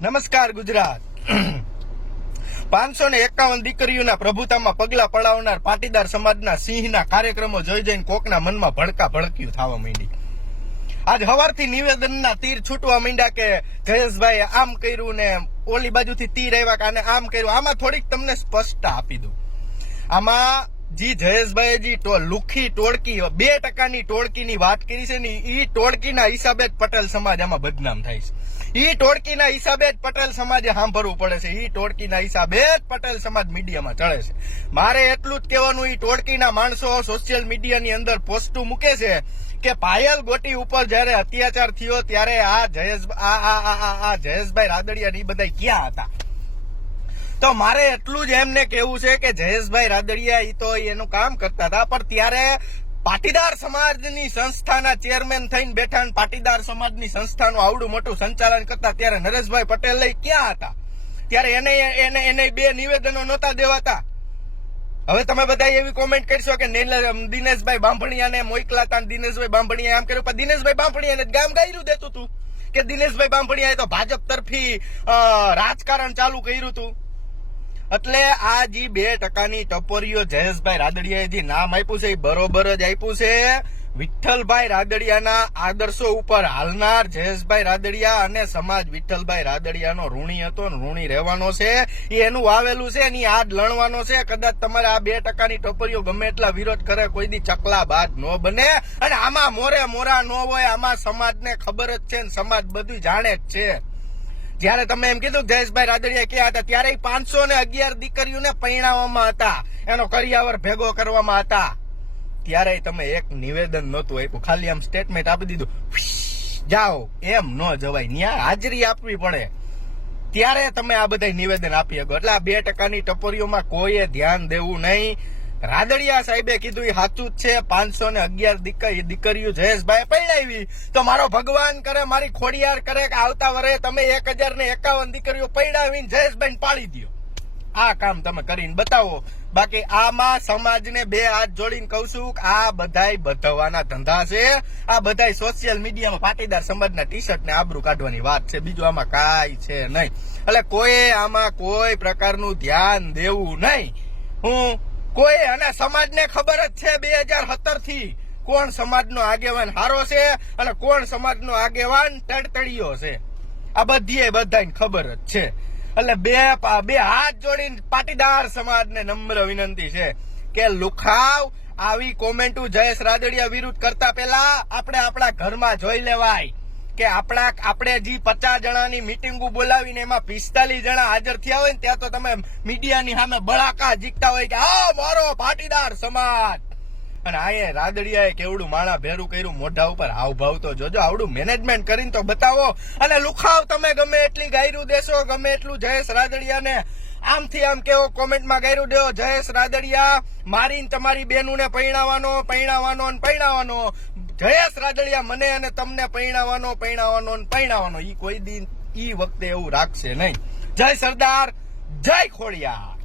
નમસ્કાર ગુજરાત પાંચસો ને એકાવન દીકરીઓના પ્રભુતામાં પગલા પડાવનાર પાટીદાર સમાજના સિંહના કાર્યક્રમો જોઈ જઈને કોકના મનમાં ભડકા ભડક્યું થવા માંડી આજ હવારથી નિવેદનના તીર છૂટવા માંડ્યા કે જયેશભાઈ આમ કર્યું ને ઓલી બાજુથી તીર આવ્યા કે આને આમ કર્યું આમાં થોડીક તમને સ્પષ્ટતા આપી દઉં આમાં જી જયેશભાઈ જી લુખી ટોળકી બે ટકાની ટોળકીની વાત કરી છે ને એ ટોળકીના હિસાબે જ પટેલ સમાજ આમાં બદનામ થાય છે એ ટોળકીના હિસાબે જ પટેલ સમાજે સાંભળવું પડે છે એ ટોળકીના હિસાબે જ પટેલ સમાજ મીડિયામાં ચડે છે મારે એટલું જ કહેવાનું એ ટોળકીના માણસો સોશિયલ મીડિયાની અંદર પોસ્ટું મૂકે છે કે પાયલ ગોટી ઉપર જયારે અત્યાચાર થયો ત્યારે આ જયેશ આ આ આ જયેશભાઈ રાદડિયા એ બધા ક્યાં હતા મારે એટલું જ એમને કેવું છે કે જયેશભાઈ રાદડિયા એ તો એનું કામ કરતા હતા પણ ત્યારે પાટીદાર સમાજની સંસ્થાના ચેરમેન થઈને બેઠા પાટીદાર સમાજની સંસ્થાનું આવડું મોટું સંચાલન કરતા ત્યારે નરેશભાઈ પટેલ ક્યાં હતા ત્યારે એને એને એને બે નિવેદનો નહોતા દેવાતા હવે તમે બધા એવી કોમેન્ટ કરશો કે દિનેશભાઈ બાંભણીયા ને મોકલાતા દિનેશભાઈ બાંભણિયા આમ કર્યું દિનેશભાઈ દિનેશભાઈ ને ગામ ગાયરું દેતું હતું કે દિનેશભાઈ બાંભણિયાએ તો ભાજપ તરફી રાજકારણ ચાલુ કર્યું હતું એટલે આ જે બે ટકાની ટપોરીઓ જયેશભાઈ રાદડિયાએ જે નામ આપ્યું છે એ બરોબર જ આપ્યું છે વિઠ્ઠલભાઈ રાદડિયાના આદર્શો ઉપર હાલનાર જયેશભાઈ રાદડિયા અને સમાજ વિઠ્ઠલભાઈ રાદડિયાનો ઋણી હતો ઋણી રહેવાનો છે એ એનું વાવેલું છે એની આજ લણવાનો છે કદાચ તમારે આ બે ટકાની ટોપરીઓ ગમે એટલા વિરોધ કરે કોઈ દી ચકલા બાદ ન બને અને આમાં મોરે મોરા ન હોય આમાં સમાજને ખબર જ છે ને સમાજ બધું જાણે જ છે જ્યારે તમે એમ કીધું જયેશભાઈ રાદડિયા ક્યાં હતા ત્યારે પાંચસો ને અગિયાર દીકરીઓને પરિણામવામાં હતા એનો કરિયાવર ભેગો કરવામાં હતા ત્યારે તમે એક નિવેદન નહોતું આપ્યું ખાલી આમ સ્ટેટમેન્ટ આપી દીધું જાઓ એમ ન જવાય ન્યા હાજરી આપવી પડે ત્યારે તમે આ બધા નિવેદન આપી શકો એટલે આ બે ટકાની ટપોરીઓમાં કોઈએ ધ્યાન દેવું નહીં રાદડિયા સાહેબે કીધું એ સાચું જ છે પાંચસો ને અગિયાર દીકરી દીકરીઓ જયેશભાઈ પૈણાવી તો મારો ભગવાન કરે મારી ખોડિયાર કરે કે આવતા વરે તમે એક હજાર ને એકાવન દીકરીઓ પૈણાવીને જયેશભાઈ પાડી દો આ કામ તમે કરીને બતાવો બાકી આમાં સમાજને બે હાથ જોડીને કહું છું કે આ બધાય બધવાના ધંધા છે આ બધાય સોશિયલ મીડિયામાં પાટીદાર સમાજના ટી શર્ટ ને આબરૂ કાઢવાની વાત છે બીજું આમાં કાંઈ છે નહીં એટલે કોઈ આમાં કોઈ પ્રકારનું ધ્યાન દેવું નહીં હું કોઈ અને સમાજને ખબર જ છે બે હજાર સત્તર થી કોણ સમાજનો આગેવાન હારો છે અને કોણ સમાજનો આગેવાન તડતડિયો છે આ બધી બધાને ખબર જ છે એટલે બે બે હાથ જોડીને પાટીદાર સમાજને નમ્ર વિનંતી છે કે લુખાવ આવી કોમેન્ટો જયેશ રાદડિયા વિરુદ્ધ કરતા પહેલા આપણે આપણા ઘરમાં જોઈ લેવાય કે આપણા આપણે જે પચાસ જણાની મિટિંગો બોલાવીને એમાં પિસ્તાલીસ જણા હાજર થયા હોય ને ત્યાં તો તમે મીડિયાની સામે બળાકા જીકતા હોય કે હા મારો પાટીદાર સમાજ અને આયે રાદડિયાએ કેવડું માળા ભેરું કર્યું મોઢા ઉપર હાવભાવ તો જોજો આવડું મેનેજમેન્ટ કરીને તો બતાવો અને લુખાવ તમે ગમે એટલી ગાયરું દેશો ગમે એટલું જયેશ રાદડિયાને આમથી આમ કેવો કોમેન્ટમાં ગાયરું દેવો જયેશ રાદડિયા મારીને તમારી બેનુને પૈણાવાનો પૈણાવાનો અને પૈણાવાનો જયેશ રાદડિયા મને અને તમને પૈણાવાનો પૈણાવાનો પૈણાવાનો ઈ કોઈ દિન ઈ વખતે એવું રાખશે નહીં જય સરદાર જય ખોડિયા